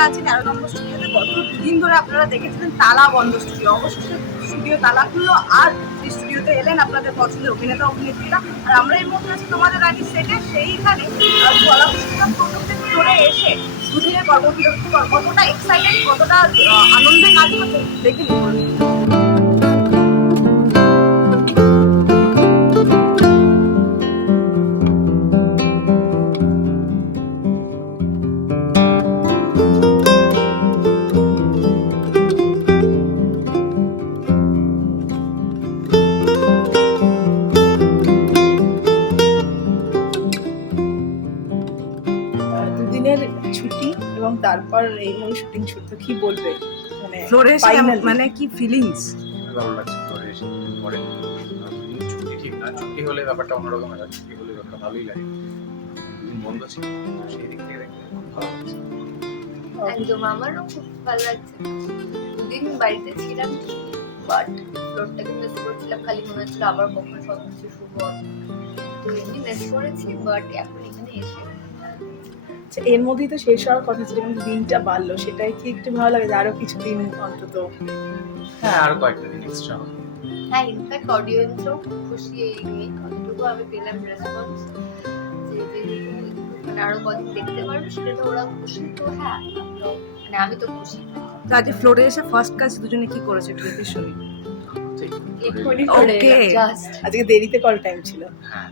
আমরা আছি 13 নম্বর স্টুডিওতে। গত দুদিন ধরে আপনারা দেখেছিলেন তালা বন্ধ স্টুডিও, অবশেষে স্টুডিও তালা খুললো আর এই স্টুডিওতে এলেন আপনাদের পছন্দের অভিনেতা অভিনেত্রীরা। আর আমরা এই মুহূর্তে আছি তোমাদের আগে সেটে, সেইখানে ধরে এসে দুদিনের কর্মবিরতি কতটা এক্সাইটেড, কতটা আনন্দে কাজ করছে দেখে নিন। দুদিনের ছুটি এবং তারপর এইভাবে শুটিং শুরু, তো কি বলবে? মানে ফ্লোরে এসে finally। মানে কি ফিলিংস? ভালো লাগছে ফ্লোরে এসে পরে ছুটি ঠিক না, ছুটি হলে ব্যাপারটা অন্যরকম হয়, ছুটি হলে ব্যাপারটা ভালোই লাগে। দুদিন বন্ধ ছিল, সেই দিক থেকে দেখতে খুব ভালো লাগছে। একদম আমারও খুব ভালো লাগছে। দুদিন বাড়িতে ছিলাম বাট ফ্লোরটাকে মিস করছিলাম, খালি মনে হচ্ছিল আবার কখন সব কিছু শুরু হবে। তো এমনি মিস করেছি বাট এখন এখানে এসে আচ্ছা, এর মধ্যেই তো শেষ হওয়ার কথা ছিল, কিন্তু দিনটা বাড়লো, সেটাই কি একটু ভালো লাগে যে আরো কিছুদিন অন্তত? হ্যাঁ, আরো কয়েকটা দিন এক্সট্রা হবে। হ্যাঁ, ইনফ্যাক্ট অডিয়েন্সও খুশি এই নিয়ে, কতটুকু আমি পেলাম রেসপন্স যে মানে আরো কদিন দেখতে পারবে সেটা তো ওরা খুশি। তো হ্যাঁ, মানে আমি তো খুশি। তো আজকে ফ্লোরে এসে ফার্স্ট কাজ দুজনে কি করেছে একটু দেখে শুনি। এক্ষুনি Okay. জাস্ট আজকে দেরিতে কল টাইম ছিল। হ্যাঁ,